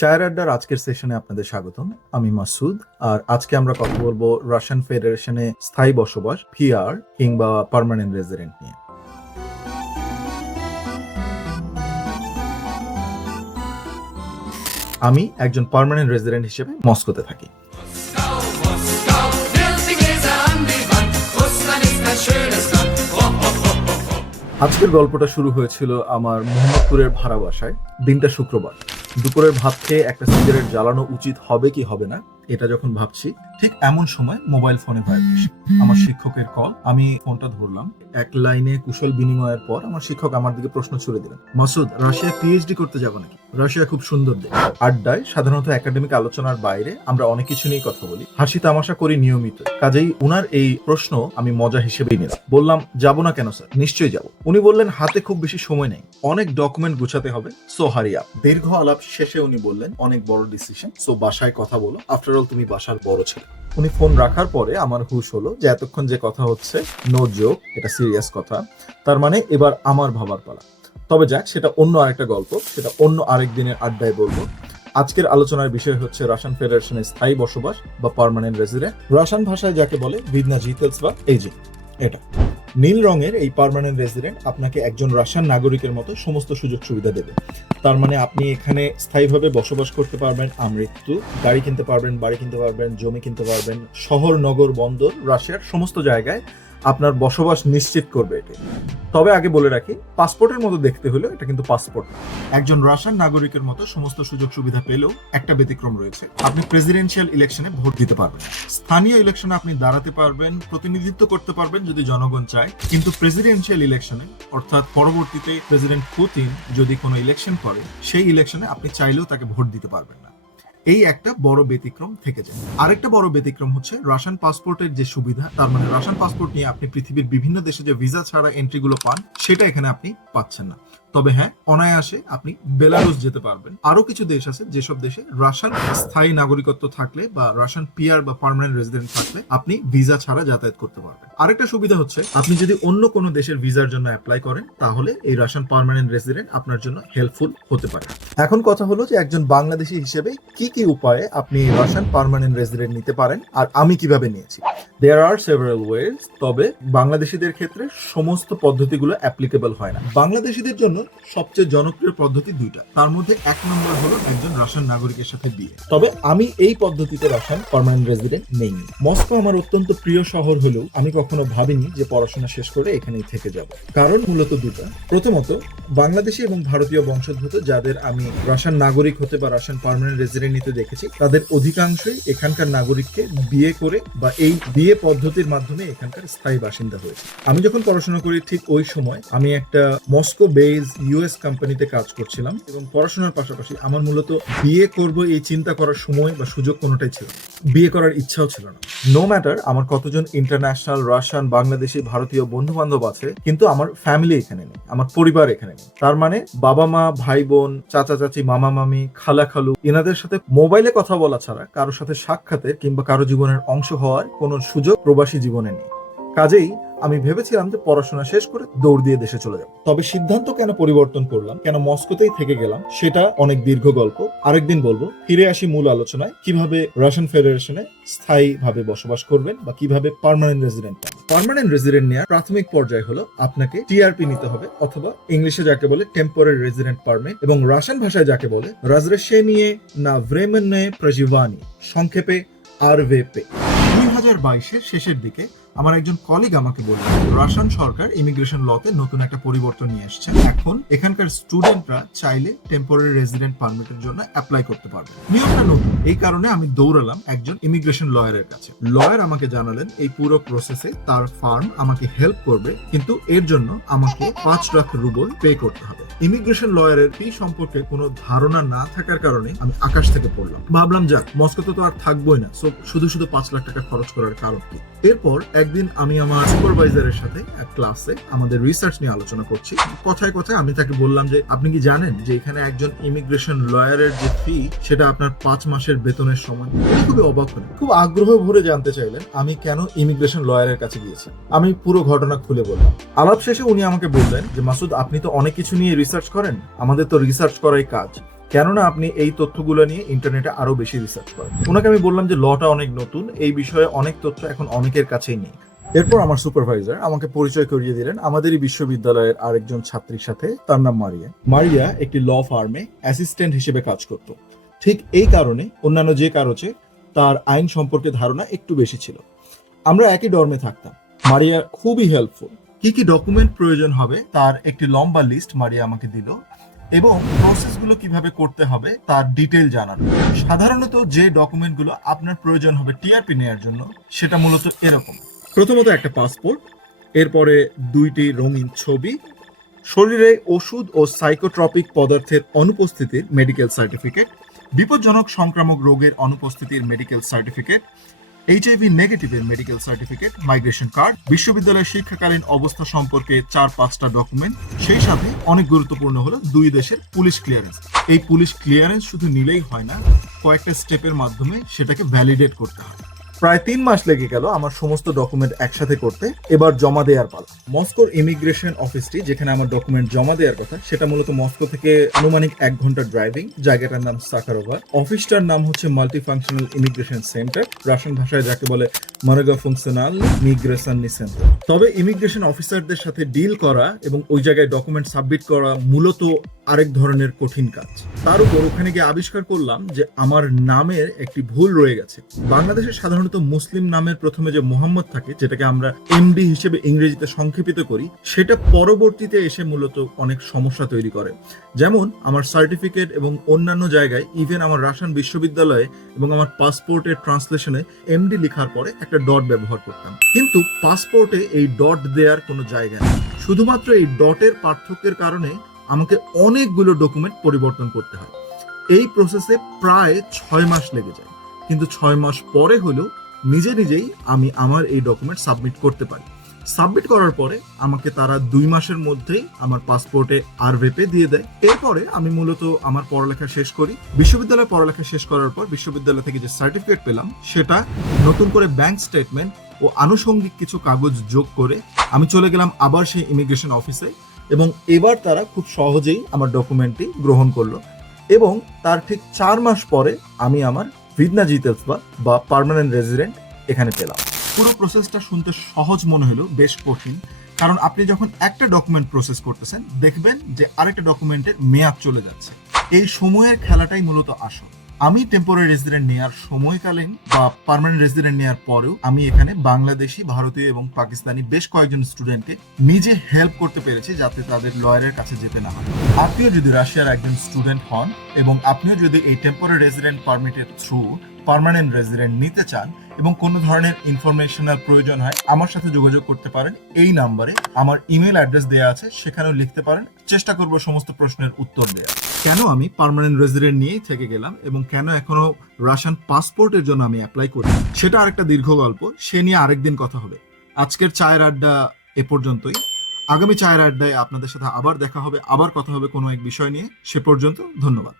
চায়ের আড্ডার আজকের সেশনে আপনাদের স্বাগতম। আমি মাসুদ। আর আজকে আমরা কথা বলবো রাশিয়ান ফেডারেশনে স্থায়ী বসবাস, পিআর কিংবা পার্মানেন্ট রেসিডেন্ট নিয়ে। আমি একজন পার্মানেন্ট রেসিডেন্ট হিসেবে মস্কোতে থাকি। আজকের গল্পটা শুরু হয়েছিল আমার মোহাম্মদপুরের ভাড়া বাসায়। দিনটা শুক্রবার। দুপুরের ভাত খেয়ে একটা সিগারেট জ্বালানো উচিত হবে কি হবে না এটা যখন ভাবছি, ঠিক এমন সময় মোবাইল ফোনে ভাইব্রেশন। আমার শিক্ষকের কল। আমি ফোনটা ধরলাম। এক লাইনে কুশল বিনিময়ের পর আমার শিক্ষক আমার দিকে প্রশ্ন ছুড়ে দিলেন, মাসুদ, রাশিয়া পিএইচডি করতে যাবো নাকি? রাশিয়া খুব সুন্দর দেশ। আড্ডায় সাধারণত একাডেমিক আলোচনার বাইরে আমরা অনেক কিছু নিয়ে কথা বলি, হাসি তামাশা করি নিয়মিত। কাজেই উনার এই প্রশ্ন আমি মজা হিসেবেই নিলাম। বললাম, যাবো না কেন স্যার? নিশ্চয়ই যাবো। উনি বললেন, হাতে খুব বেশি সময় নেই, অনেক ডকুমেন্ট গুছাতে হবে, সো হারি আপ। দীর্ঘ আলাপ শেষে উনি বললেন, অনেক বড় ডিসিশন, সো বাসায় কথা বলো, আফটার অল তুমি বাসার বড় ছেলে। উনি ফোন রাখার পরে আমার হুশ হলো যে এতক্ষণ যে কথা হচ্ছে নো জোক, এটা সিরিয়াস কথা। তার মানে এবার আমার ভাবার পালা। তবে যাক, সেটা অন্য আরেকটা গল্প, সেটা অন্য আরেক দিনের আড্ডায় বলবো। আজকের আলোচনার বিষয় হচ্ছে রাশিয়ান ফেডারেশনে স্থায়ী বসবাস বা পার্মানেন্ট রেসিডেন্ট। রাশিয়ান ভাষায় যাকে বলে ভিদনা জিতেলসভা, এই যে এটা নীল রঙের এই পার্মানেন্ট রেসিডেন্ট আপনাকে একজন রাশিয়ান নাগরিকের মতো সমস্ত সুযোগ সুবিধা দেবে। তার মানে আপনি এখানে স্থায়ীভাবে বসবাস করতে পারবেন, আমৃত্যু, গাড়ি কিনতে পারবেন, বাড়ি কিনতে পারবেন, জমি কিনতে পারবেন, শহর, নগর, বন্দর, রাশিয়ার সমস্ত জায়গায় আপনার বসবাস নিশ্চিত করবে এটি। তবে আগে বলে রাখি, পাসপোর্টের মতো দেখতে হলেও এটা কিন্তু পাসপোর্ট। একজন রাশিয়ান নাগরিকের মতো সমস্ত সুযোগ সুবিধা পেলেও একটা ব্যতিক্রম রয়েছে, আপনি প্রেসিডেন্সিয়াল ইলেকশনে ভোট দিতে পারবেন। স্থানীয় ইলেকশনে আপনি দাঁড়াতে পারবেন, প্রতিনিধিত্ব করতে পারবেন যদি জনগণ চায়, কিন্তু প্রেসিডেন্সিয়াল ইলেকশনে, অর্থাৎ পরবর্তীতে প্রেসিডেন্ট পুতিন যদি কোনো ইলেকশন করে, সেই ইলেকশনে আপনি চাইলেও তাকে ভোট দিতে পারবেন না। এই একটা বড় ব্যতিক্রম থেকে যায়। আরেকটা বড় ব্যতিক্রম হচ্ছে রাশিয়ান পাসপোর্টের যে সুবিধা, তার মানে রাশিয়ান পাসপোর্ট নিয়ে আপনি পৃথিবীর বিভিন্ন দেশে যে ভিসা ছাড়া এন্ট্রিগুলো পান, সেটা এখানে আপনি পাচ্ছেন না। তবে হ্যাঁ, অনায়াসে আপনি বেলারুস যেতে পারবেন। আরো কিছু দেশ আছে যেসব দেশে রাশিয়ান স্থায়ী নাগরিকত্ব থাকলে বা রাশিয়ান পিআর বা পার্মানেন্ট রেসিডেন্ট থাকলে আপনি ভিসা ছাড়া যাতায়াত করতে পারবেন। আরেকটা সুবিধা হচ্ছে, আপনি যদি অন্য কোনো দেশের ভিসার জন্য অ্যাপ্লাই করেন, তাহলে এই রাশিয়ান পার্মানেন্ট রেসিডেন্ট আপনার জন্য হেল্পফুল হতে পারে। এখন কথা হলো যে একজন বাংলাদেশী হিসেবে কি কি উপায়ে আপনি রাশিয়ান পার্মানেন্ট রেসিডেন্ট নিতে পারেন আর আমি কিভাবে নিয়েছি। দেয়ার আর সেভারাল ওয়েজ, তবে বাংলাদেশীদের ক্ষেত্রে সমস্ত পদ্ধতিগুলো অ্যাপ্লিকেবল হয় না। বাংলাদেশীদের জন্য সবচেয়ে জনপ্রিয় পদ্ধতি দুইটা, তার মধ্যে এক নম্বর হলো একজন রাশিয়ান নাগরিকের সাথে বিয়ে। তবে আমি এই পদ্ধতিতে রাশিয়ান পার্মানেন্ট রেসিডেন্ট নেই। মস্কো আমার অত্যন্ত প্রিয় শহর হলেও আমি কখনো ভাবিনি যে পড়াশোনা শেষ করে এখানেই থেকে যাব। কারণ মূলত দুটো। প্রথমত, বাংলাদেশি এবং ভারতীয় বংশোদ্ভূত যাদের আমি রাশিয়ান নাগরিক হতে বা রাশিয়ান পার্মানেন্ট রেসিডেন্ট নিতে দেখেছি, তাদের অধিকাংশই এখানকার নাগরিককে বিয়ে করে বা এই বিয়ে পদ্ধতির মাধ্যমে এখানকার স্থায়ী বাসিন্দা হয়েছে। আমি যখন পড়াশোনা করি ঠিক ওই সময় আমি একটা মস্কো বেজ ইউএস কোম্পানিতে কাজ করছিলাম এবং পড়াশোনার পাশাপাশি আমার মূলত বিয়ে করব এই চিন্তা করার সময় বা সুযোগ কোনোটাই ছিল না। বিয়ে করার ইচ্ছাও ছিল না। নো ম্যাটার আমার কতজন ইন্টারন্যাশনাল রাশিয়ান, বাংলাদেশি, ভারতীয় বন্ধু বান্ধব আছে, কিন্তু আমার ফ্যামিলি এখানে নেই, আমার পরিবার এখানে নেই। তার মানে বাবা মা, ভাই বোন, চাচা চাচি, মামা মামি, খালা খালু, এনাদের সাথে মোবাইলে কথা বলা ছাড়া কারোর সাথে সাক্ষাতের কিংবা কারো জীবনের অংশ হওয়ার কোনো সুযোগ প্রবাসী জীবনে নেই। কাজেই আমি ভেবেছিলাম যে পড়াশোনা শেষ করে দৌড় দিয়ে দেশে চলে যাব। তবে সিদ্ধান্ত কেন পরিবর্তন করলাম, কেন মস্কোতেই থেকে গেলাম, সেটা অনেক দীর্ঘ গল্প, আরেকদিন বলবো। ফিরে আসি মূল আলোচনায়, কিভাবে রাশিয়ান ফেডারেশনে স্থায়ীভাবে বসবাস করবেন বা কিভাবে পার্মানেন্ট রেসিডেন্ট পাবেন। পার্মানেন্ট রেসিডেন্ট নেওয়ার প্রাথমিক পর্যায় হলো আপনাকে টিআরপি নিতে হবে, অথবা ইংলিশে যাকে বলে টেম্পোরারি রেসিডেন্ট পারমিট, এবং রাশিয়ান ভাষায় যাকে বলে রাজরেশেনিয়ে না ভ্রেমেনে প্রজিভানি, সংক্ষেপে আরভেপে। 2022-এর শেষের দিকে আমার একজন কলিগ আমাকে বললেন, রাশিয়ান সরকার ইমিগ্রেশন লতে নতুন একটা পরিবর্তন নিয়ে আসছে। এখন এখানকার স্টুডেন্টরা চাইলে টেম্পোরারি রেসিডেন্ট পারমিটের জন্য অ্যাপ্লাই করতে পারবে। নিয়মটা নতুন, এই কারণে আমি দৌড়ালাম একজন ইমিগ্রেশন লয়ারের কাছে। লয়ার আমাকে জানালেন এই পুরো প্রসেসে তার ফার্ম আমাকে হেল্প করবে, কিন্তু এর জন্য আমাকে 5 লাখ রুবল পে করতে হবে। ইমিগ্রেশন লয়ারের ফি সম্পর্কে কোনো ধারণা না থাকার কারণে আমি আকাশ থেকে পড়লাম। ভাবলাম, যাক, মস্কোতে তো আর থাকবোই না, সো শুধু শুধু 5 লাখ টাকা খরচ করার কারণ কি। এরপর একদিন আমি আমার সুপারভাইজারের সাথে এক ক্লাসে আমাদের রিসার্চ নিয়ে আলোচনা করছি। কথায় কথায় আমি তাকে বললাম যে, আপনি কি জানেন যে এখানে একজন ইমিগ্রেশন লয়ারের যে ফি, সেটা আপনার 5 মাসের বেতনের সমান। উনি খুবই অবাক হলেন, খুব আগ্রহ ভরে জানতে চাইলেন আমি কেন ইমিগ্রেশন লয়ারের কাছে গিয়েছি। আমি পুরো ঘটনা খুলে বললাম। আলাপ শেষে উনি আমাকে বললেন যে, মাসুদ, আপনি তো অনেক কিছু নিয়ে রিসার্চ করেন, আমাদের তো রিসার্চ করাই কাজ। কেননা আপনি এই তথ্যগুলো নিয়ে ইন্টারনেটে আরো বেশি রিসার্চ করেন। ওনাকে আমি বললাম যে লটা অনেক নতুন, এই বিষয়ে অনেক তথ্য এখন অনেকের কাছেই নেই। এরপর আমার সুপারভাইজার আমাকে পরিচয় করিয়ে দিলেন আমাদেরই বিশ্ববিদ্যালয়ের আরেকজন ছাত্রীর সাথে, তার নাম মারিয়া। মারিয়া একটি ল ফার্মে অ্যাসিস্ট্যান্ট হিসেবে কাজ করত। ঠিক এই কারণে অন্যান্য যে কারো চেয়ে তার আইন সম্পর্কে ধারণা একটু বেশি ছিল। আমরা একই ডর্মে থাকতাম। মারিয়া খুবই হেল্পফুল। কি কি ডকুমেন্ট প্রয়োজন হবে তার একটি লম্বা লিস্ট মারিয়া আমাকে দিল এবং প্রসেসগুলো কিভাবে করতে হবে তার ডিটেল জানানো। সাধারণত যে ডকুমেন্টগুলো আপনার প্রয়োজন হবে টিআরপি নেওয়ার জন্য সেটা মূলত এরকম: প্রথমত একটা পাসপোর্ট, এরপরে 2টি রঙিন ছবি, শরীরে ওষুধ ও সাইকোট্রপিক পদার্থের অনুপস্থিতির মেডিকেল সার্টিফিকেট, বিপজ্জনক সংক্রামক রোগের অনুপস্থিতির মেডিকেল সার্টিফিকেট, এইচআইভি নেগেটিভের মেডিকেল সার্টিফিকেট, মাইগ্রেশন কার্ড, বিশ্ববিদ্যালয়ের শিক্ষাকালীন অবস্থা সম্পর্কে 4-5টা ডকুমেন্ট, সেই সাথে অনেক গুরুত্বপূর্ণ হলো 2 দেশের পুলিশ ক্লিয়ারেন্স। এই পুলিশ ক্লিয়ারেন্স শুধু নিলেই হয় না, কয়েকটা স্টেপের মাধ্যমে সেটাকে ভ্যালিডেট করতে হয়। প্রায় 3 মাস লেগে গেল আমার সমস্ত ডকুমেন্ট একসাথে করতে। এবার জমা দেওয়ার পালা। মস্কোর ইমিগ্রেশন অফিসটি যেখানে আমার ডকুমেন্ট জমা দেওয়ার কথা সেটা মূলত মস্কো থেকে আনুমানিক 1 ঘন্টা ড্রাইভিং। জায়গাটার নাম সাকারোভা। অফিসটার নাম হচ্ছে multi functional immigration centre, Russian ভাষায় যাকে বলে মানগা ফাংশনাল মিগ্রেশন সেন্টার। তবে ইমিগ্রেশন অফিসারদের সাথে ডিল করা এবং ওই জায়গায় ডকুমেন্ট সাবমিট করা মূলত আরেক ধরনের কঠিন কাজ। তার উপর ওখানে গিয়ে আবিষ্কার করলাম যে আমার নামের একটি ভুল রয়ে গেছে। বাংলাদেশে সাধারণত মুসলিম নামের প্রথমে যে মোহাম্মদ থাকে, যেটাকে আমরা এমডি হিসেবে ইংরেজিতে সংক্ষেপিত করি, সেটা পরবর্তীতে এসে মূলত অনেক সমস্যা তৈরি করে। যেমন আমার সার্টিফিকেট এবং অন্যান্য জায়গায়, ইভেন আমার রাশিয়ান বিশ্ববিদ্যালয়ে এবং আমার পাসপোর্টের ট্রান্সলেশনে এমডি লেখার পরে একটা ডট ব্যবহার করতাম, কিন্তু পাসপোর্টে এই ডট দেওয়ার কোনো জায়গা নেই। শুধুমাত্র এই ডটের পার্থক্যের কারণে আমাকে অনেকগুলো ডকুমেন্ট পরিবর্তন করতে হয়। এই প্রসেসে প্রায় 6 মাস লেগে যায়, কিন্তু 6 মাস পরে হলেও নিজে নিজেই আমি আমার এই ডকুমেন্ট সাবমিট করতে পারি। সাবমিট করার পরে আমাকে তারা 2 মাসের মধ্যেই আমার পাসপোর্টে আরভেপে দিয়ে দেয়। এরপরে আমি মূলত আমার পড়ালেখা শেষ করি। বিশ্ববিদ্যালয়ে পড়ালেখা শেষ করার পর বিশ্ববিদ্যালয় থেকে যে সার্টিফিকেট পেলাম সেটা নতুন করে ব্যাংক স্টেটমেন্ট ও আনুষঙ্গিক কিছু কাগজ যোগ করে আমি চলে গেলাম আবার সেই ইমিগ্রেশন অফিসে, এবং এবার তারা খুব সহজেই আমার ডকুমেন্টটি গ্রহণ করলো এবং তার ঠিক 4 মাস পরে আমি আমার ভিদনা জিতেলসবা বা পার্মানেন্ট রেজিডেন্ট এখানে পেলাম। পুরো প্রসেসটা শুনতে সহজ মনে হলো, বেশ কঠিন। কারণ আপনি যখন একটা ডকুমেন্ট প্রসেস করতেছেন দেখবেন যে আরেকটা ডকুমেন্টের মেয়াদ চলে যাচ্ছে। এই সময়ের খেলাটাই মূলত আসল। আমি টেম্পোরারি রেসিডেন্ট নেওয়ার সময়কালীন বা পার্মানেন্ট রেসিডেন্ট নেওয়ার পরেও আমি এখানে বাংলাদেশি, ভারতীয় এবং পাকিস্তানি বেশ কয়েকজন স্টুডেন্টকে নিজে হেল্প করতে পেরেছি যাতে তাদের লয়ারের কাছে যেতে না হয়। আপনিও যদি রাশিয়ার একজন স্টুডেন্ট হন এবং আপনিও যদি এই টেম্পোরারি রেসিডেন্ট পারমিটের থ্রু পার্মানেন্ট রেসিডেন্ট নিতে চান এবং কোনো ধরনের ইনফরমেশনাল প্রয়োজন হয়, আমার সাথে যোগাযোগ করতে পারেন। এই নাম্বারে আমার ইমেল অ্যাড্রেস দেওয়া আছে, সেখানেও লিখতে পারেন। চেষ্টা করব সমস্ত প্রশ্নের উত্তর দেওয়া। কেন আমি পার্মানেন্ট রেসিডেন্ট নিয়েই থেকে গেলাম এবং কেন এখনো রাশিয়ান পাসপোর্টের জন্য আমি অ্যাপ্লাই করি, সেটা আরেকটা দীর্ঘ গল্প, সে নিয়ে আরেকদিন কথা হবে। আজকের চায়ের আড্ডা এ পর্যন্তই। আগামী চায়ের আড্ডায় আপনাদের সাথে আবার দেখা হবে, আবার কথা হবে কোনো এক বিষয় নিয়ে। সে পর্যন্ত ধন্যবাদ।